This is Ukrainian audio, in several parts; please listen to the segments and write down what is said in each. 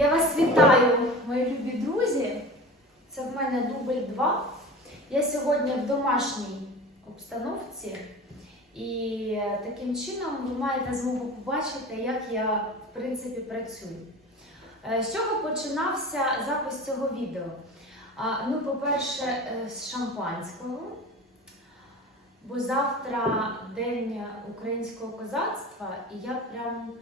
Я вас вітаю, мої любі друзі. Це в мене дубль 2. Я сьогодні в домашній обстановці, і таким чином ви маєте змогу побачити, як я в принципі працюю. Е, З чого починався запис цього відео? Ну, по-перше, е, з шампанського. Бо завтра День українського козацтва, і я прям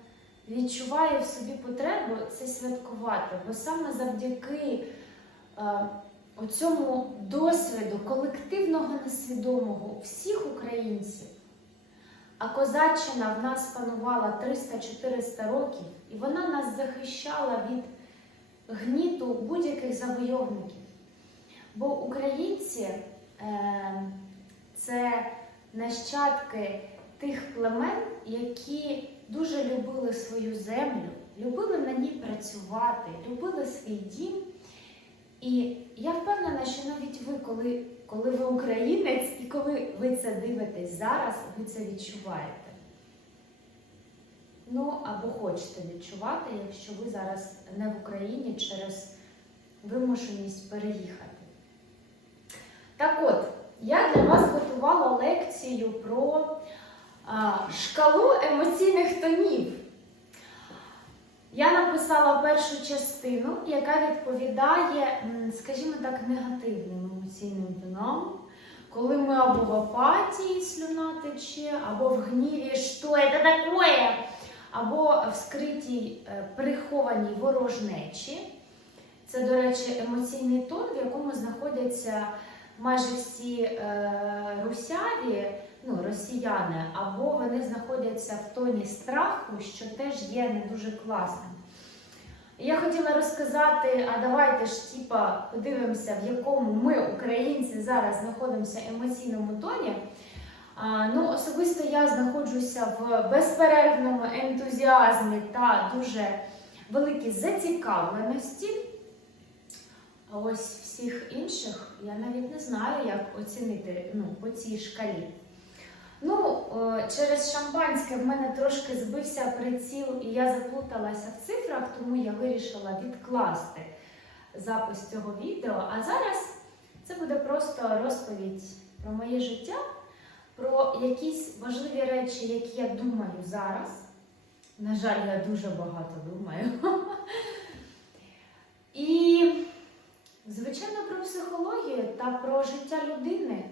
відчуваю в собі потребу це святкувати, бо саме завдяки е, оцьому досвіду колективного несвідомого всіх українців, а козаччина в нас панувала 300-400 років, і вона нас захищала від гніту будь-яких завойовників. Бо українці е, це нащадки тих племен, які дуже любили свою землю, любили на ній працювати, любили свій дім. І я впевнена, що навіть ви, коли, коли ви українець і коли ви це дивитесь зараз, ви це відчуваєте. Ну, або хочете відчувати, якщо ви зараз не в Україні через вимушеність переїхати. Так от, я для вас готувала лекцію про шкалу емоційних тонів. Я написала першу частину, яка відповідає, скажімо так, негативним емоційним тонам, коли ми або в апатії слюна тече, або в гніві «Що це таке?», або в скритій е, прихованій ворожнечі. Це, до речі, емоційний тон, в якому знаходяться майже всі е, русяві, ну, росіяни, або вони знаходяться в тоні страху, що теж є не дуже класним. Я хотіла розказати, а давайте ж типа подивимося, в якому ми, українці, зараз знаходимося в емоційному тоні. А, ну, особисто я знаходжуся в безперервному ентузіазмі та дуже великій зацікавленості. А ось всіх інших я навіть не знаю, як оцінити ну, по цій шкалі. Ну, е, через шампанське в мене трошки збився приціл, і я заплуталася в цифрах, тому я вирішила відкласти запис цього відео. А зараз це буде просто розповідь про моє життя, про якісь важливі речі, які я думаю зараз. На жаль, я дуже багато думаю. І, звичайно, про психологію та про життя людини,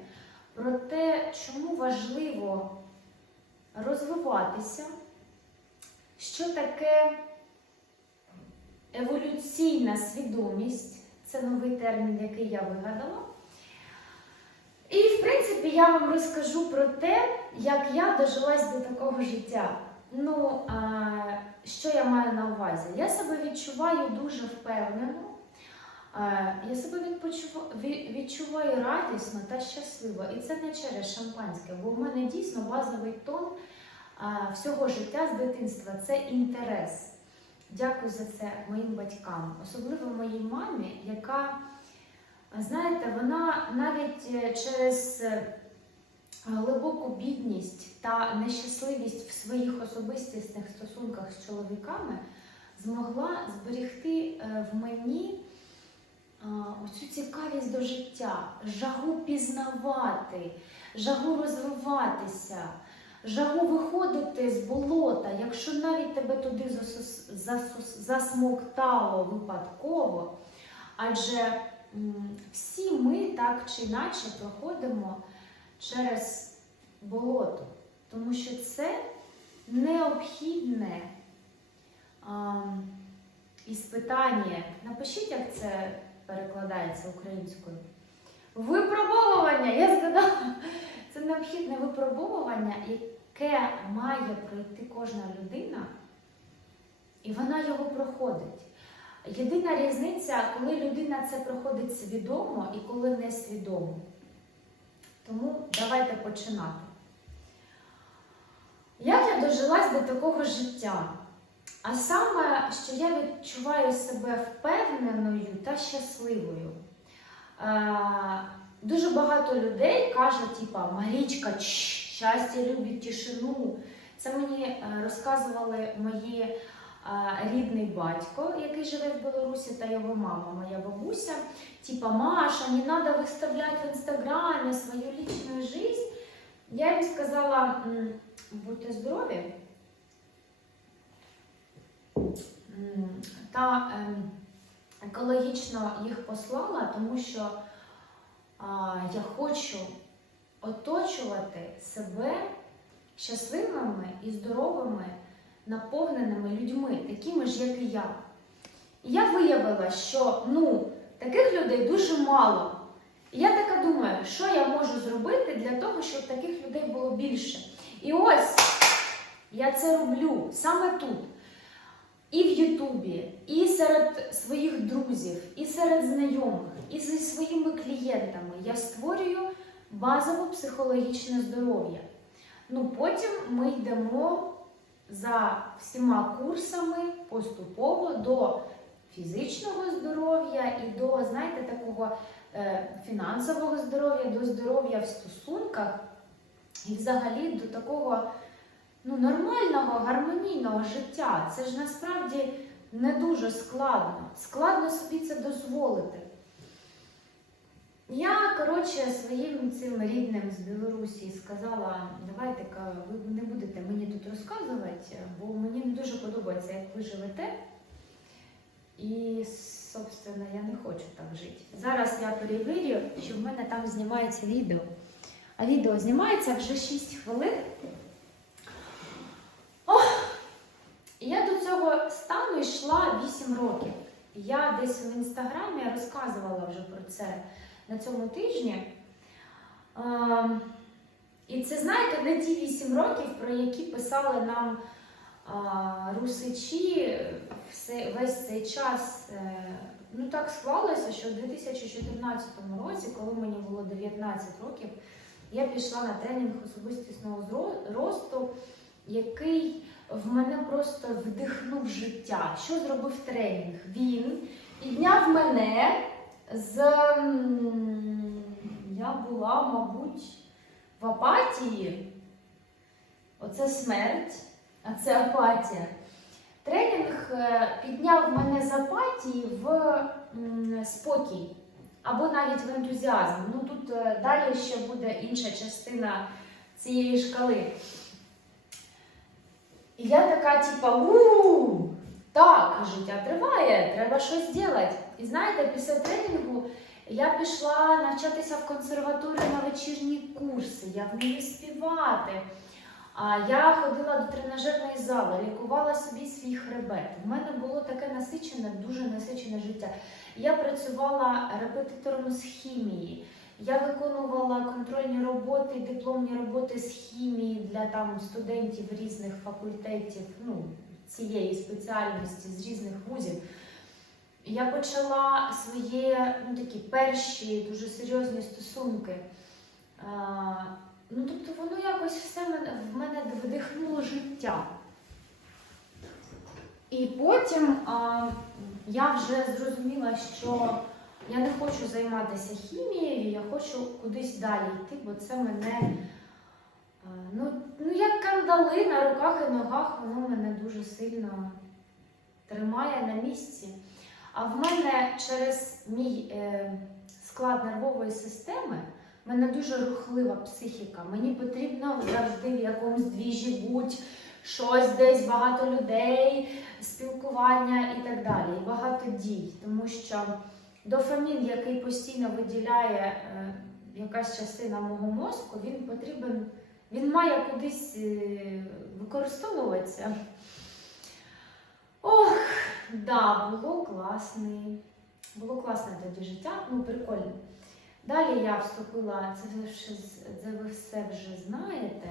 про те, чому важливо розвиватися, що таке еволюційна свідомість це новий термін, який я вигадала. І, в принципі, я вам розкажу про те, як я дожилась до такого життя. Ну, а, що я маю на увазі? Я себе відчуваю дуже впевнено. А, Я себе відчуваю радісно та щасливо. І це не через шампанське, бо в мене дійсно базовий тон всього життя з дитинства це інтерес. Дякую за це моїм батькам, особливо моїй мамі, яка, знаєте, вона навіть е, через е, глибоку бідність та нещасливість в своїх особистісних стосунках з чоловіками змогла зберегти е, в мені оцю цікавість до життя, жагу пізнавати, жагу розвиватися, жагу виходити з болота, якщо навіть тебе туди засмоктало випадково. Адже всі ми так чи інакше проходимо через болото, тому що це необхідне іспитання. Напишіть, як це перекладається українською. Випробовування, я згадала. Це необхідне випробовування, яке має пройти кожна людина, і вона його проходить. Єдина різниця, коли людина це проходить свідомо і коли несвідомо. Тому давайте починати. Як я дожилась до такого життя? А саме, що я відчуваю себе впевненою та щасливою. Е, дуже багато людей кажуть, типа, Марічка, чш, щастя любить тишину. Це мені е, розказували мої а, рідний батько, який живе в Білорусі, та його мама, моя бабуся. Типа, Маша, не треба виставляти в інстаграмі свою лічну життя. Я їм сказала, «М, будьте здорові. Та ем, екологічно їх послала, тому що я хочу оточувати себе щасливими і здоровими, наповненими людьми, такими ж, як і я. І я виявила, що ну, таких людей дуже мало. І я така думаю, що я можу зробити для того, щоб таких людей було більше. І ось я це роблю саме тут. І в Ютубі, і серед своїх друзів, і серед знайомих, і зі своїми клієнтами я створюю базове психологічне здоров'я. Ну, потім ми йдемо за всіма курсами поступово до фізичного здоров'я і до, знаєте, такого е, фінансового здоров'я, до здоров'я в стосунках і взагалі до такого ну, нормального, гармонійного життя. Це ж насправді не дуже складно. Складно собі це дозволити. Я, коротше, своїм цим рідним з Білорусі сказала, давайте-ка ви не будете мені тут розказувати, бо мені не дуже подобається, як ви живете. І, собственно, я не хочу так жити. Зараз я перевірю, що в мене там знімається відео. А відео знімається вже 6 хвилин. І я до цього стану йшла 8 років. Я десь в інстаграмі розказувала вже про це на цьому тижні. А, і це, знаєте, не ті 8 років, про які писали нам русичі весь цей час. Е, ну так склалося, що в 2014 році, коли мені було 19 років, я пішла на тренінг особистісного росту, який в мене просто вдихнув життя. Що зробив тренінг? Він підняв мене з. Я була, мабуть, в апатії. Оце смерть, а це апатія. Тренінг е, підняв мене з апатії в спокій або навіть в ентузіазм. Ну тут е, далі ще буде інша частина цієї шкали. І я така, типа, у так, життя триває, треба щось робити. І знаєте, після тренінгу я пішла навчатися в консерваторію на вечірні курси, я вмію співати. А я ходила до тренажерної зали, лікувала собі свій хребет. У мене було таке насичене, дуже насичене життя. Я працювала репетитором з хімії. Я виконувала контрольні роботи, дипломні роботи з хімії для там студентів різних факультетів, ну, цієї спеціальності з різних вузів. Я почала свої ну, такі перші дуже серйозні стосунки. А, ну, тобто воно якось все мене, в мене вдихнуло життя. І потім а, я вже зрозуміла, що я не хочу займатися хімією, я хочу кудись далі йти, бо це мене, ну, ну як кандали на руках і ногах, воно мене дуже сильно тримає на місці. А в мене через мій е, склад нервової системи в мене дуже рухлива психіка. Мені потрібно завжди в якомусь двіжі бути, щось десь, багато людей, спілкування і так далі. І багато дій. Тому що дофамін, який постійно виділяє е, якась частина мого мозку, він потрібен, він має кудись е, використовуватися. Ох, да, було класний. Було класне тоді життя, ну прикольно. Далі я вступила, це ви, вже, з- це ви все вже знаєте.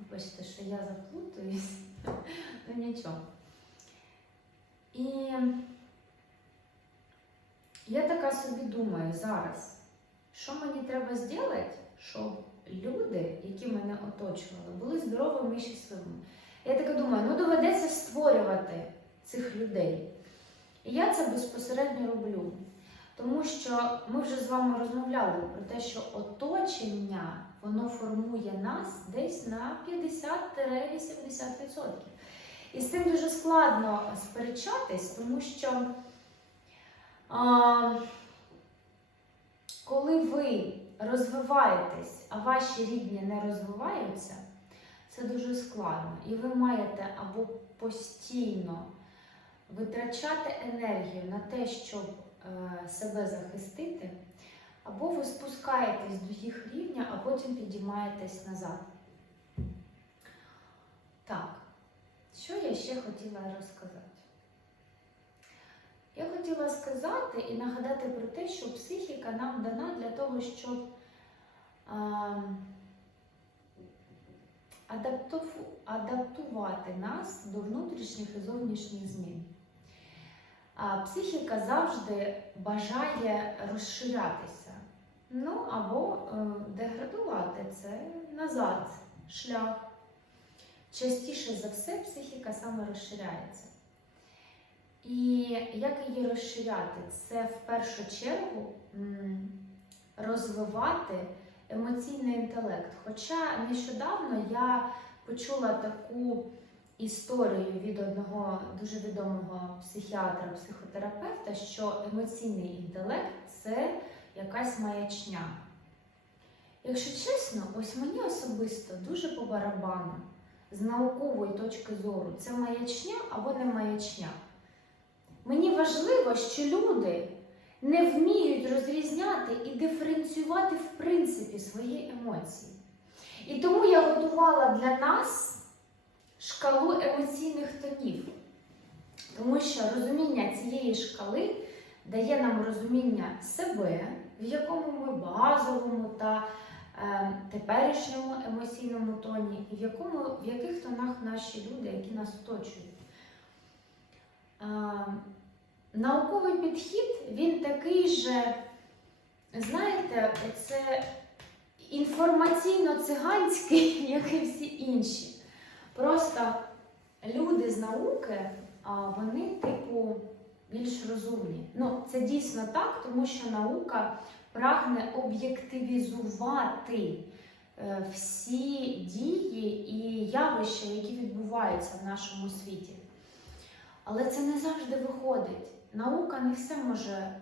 Вибачте, що я заплутуюсь, ну нічого. І я така собі думаю зараз, що мені треба зробити, щоб люди, які мене оточували, були здоровими і щасливими. Я така думаю, ну доведеться створювати цих людей. І я це безпосередньо роблю. Тому що ми вже з вами розмовляли про те, що оточення воно формує нас десь на 50-80%. І з цим дуже складно сперечатись, тому що коли ви розвиваєтесь, а ваші рідні не розвиваються, це дуже складно. І ви маєте або постійно витрачати енергію на те, щоб е, себе захистити, або ви спускаєтесь до їх рівня, а потім підіймаєтесь назад. Так, що я ще хотіла розказати? Я хотіла сказати і нагадати про те, що психіка нам дана для того, щоб а, адаптувати нас до внутрішніх і зовнішніх змін. А психіка завжди бажає розширятися. Ну або е, деградувати це назад, шлях. Частіше за все психіка саме розширяється. І як її розширяти? Це в першу чергу розвивати емоційний інтелект. Хоча нещодавно я почула таку історію від одного дуже відомого психіатра, психотерапевта, що емоційний інтелект це якась маячня. Якщо чесно, ось мені особисто дуже по барабану з наукової точки зору, це маячня або не маячня. Мені важливо, що люди не вміють розрізняти і диференціювати в принципі свої емоції. І тому я готувала для нас шкалу емоційних тонів. Тому що розуміння цієї шкали дає нам розуміння себе, в якому ми базовому та е, теперішньому емоційному тоні, і в, якому, в яких тонах наші люди, які нас оточують. Науковий підхід, він такий же, знаєте, це інформаційно-циганський, як і всі інші. Просто люди з науки, вони, типу, більш розумні. Ну, це дійсно так, тому що наука прагне об'єктивізувати е, всі дії і явища, які відбуваються в нашому світі. Але це не завжди виходить. Наука не все може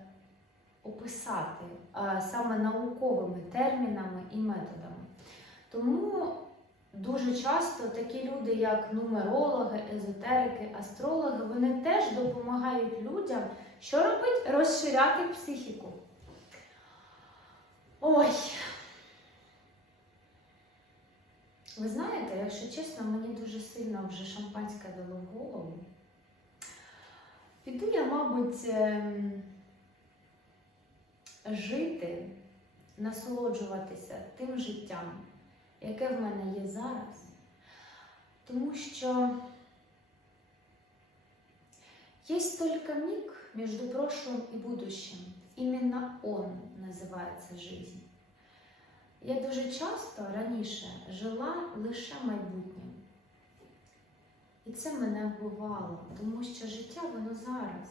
описати а, саме науковими термінами і методами. Тому дуже часто такі люди, як нумерологи, езотерики, астрологи, вони теж допомагають людям, що робить? Розширяти психіку. Ой. Ви знаєте, якщо чесно, мені дуже сильно вже шампанське дало в голову. Піду я, мабуть, ем, жити, насолоджуватися тим життям, яке в мене є зараз. Тому що есть только миг между прошлым и будущим. Именно он називається жизнь. Я дуже часто раніше жила лише майбутнім. І це мене вбивало, тому що життя воно зараз.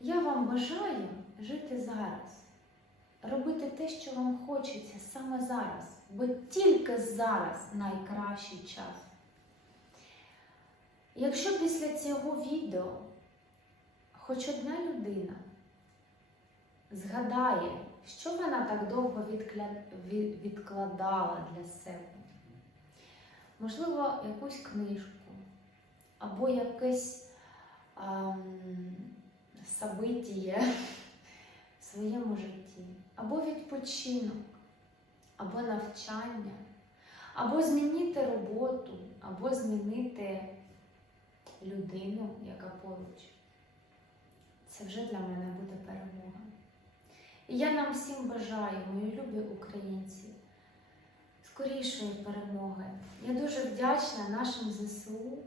Я вам бажаю жити зараз, робити те, що вам хочеться саме зараз, бо тільки зараз найкращий час. Якщо після цього відео хоч одна людина згадає, що вона так довго відкладала для себе, можливо, якусь книжку або якесь ем, событіє в своєму житті, або відпочинок, або навчання, або змінити роботу, або змінити людину, яка поруч. Це вже для мене буде перемога. І я нам всім бажаю, мої любі українці, скорішої перемоги. Я дуже вдячна нашим ЗСУ,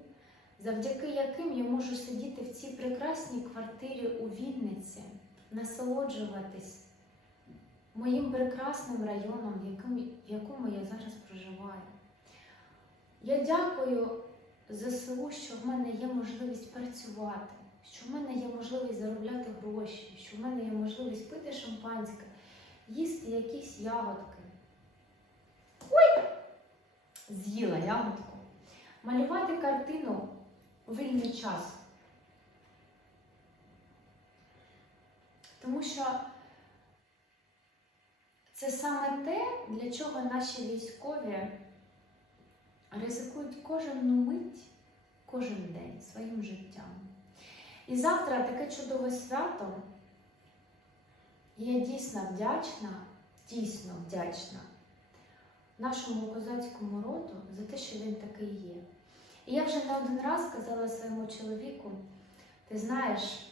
завдяки яким я можу сидіти в цій прекрасній квартирі у Вінниці, насолоджуватись моїм прекрасним районом, в якому, я зараз проживаю. Я дякую ЗСУ, що в мене є можливість працювати, що в мене є можливість заробляти гроші, що в мене є можливість пити шампанське, їсти якісь ягодки. Ой! З'їла ягодку. малювати картину у вільний час. Тому що це саме те, для чого наші військові ризикують кожну мить, кожен день своїм життям. І завтра таке чудове свято. І я дійсно вдячна, дійсно вдячна нашому козацькому роду за те, що він такий є. І я вже не один раз казала своєму чоловіку: ти знаєш,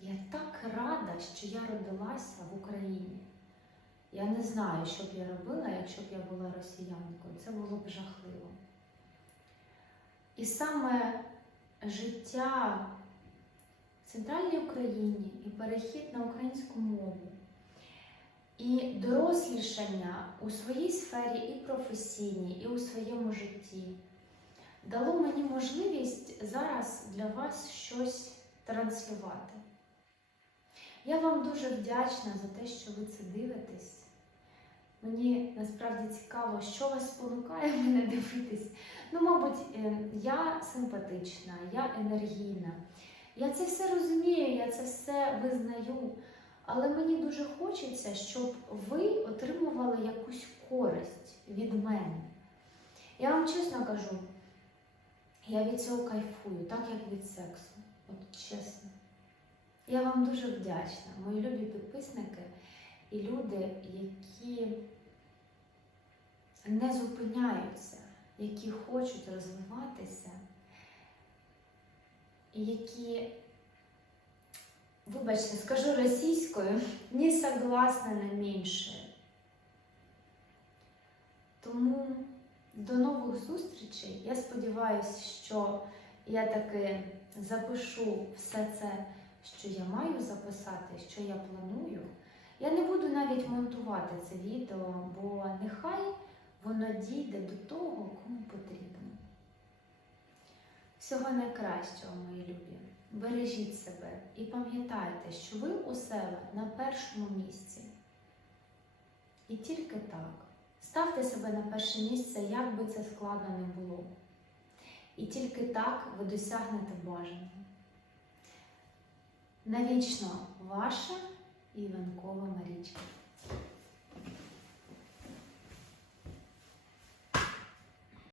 я так рада, що я родилася в Україні. Я не знаю, що б я робила, якщо б я була росіянкою. Це було б жахливо. І саме життя в центральній Україні і перехід на українську мову, і дорослішання у своїй сфері і професійній, і у своєму житті дало мені можливість зараз для вас щось транслювати. Я вам дуже вдячна за те, що ви це дивитесь. Мені насправді цікаво, що вас спонукає мене дивитись. Ну, мабуть, е, я симпатична, я енергійна. Я це все розумію, я це все визнаю. Але мені дуже хочеться, щоб ви отримували якусь користь від мене. Я вам чесно кажу, я від цього кайфую, так як від сексу. От чесно. Я вам дуже вдячна, мої любі підписники і люди, які не зупиняються, які хочуть розвиватися, і які, вибачте, скажу російською, не согласна на менше. Тому до нових зустрічей. Я сподіваюся, що я таки запишу все це, що я маю записати, що я планую. Я не буду навіть монтувати це відео, бо нехай воно дійде до того, кому потрібно. Всього найкращого, мої любі. Бережіть себе і пам'ятайте, що ви у себе на першому місці. І тільки так. Ставте себе на перше місце, як би це складно не було. І тільки так ви досягнете бажаного. Навічно ваша Іванкова Марічка.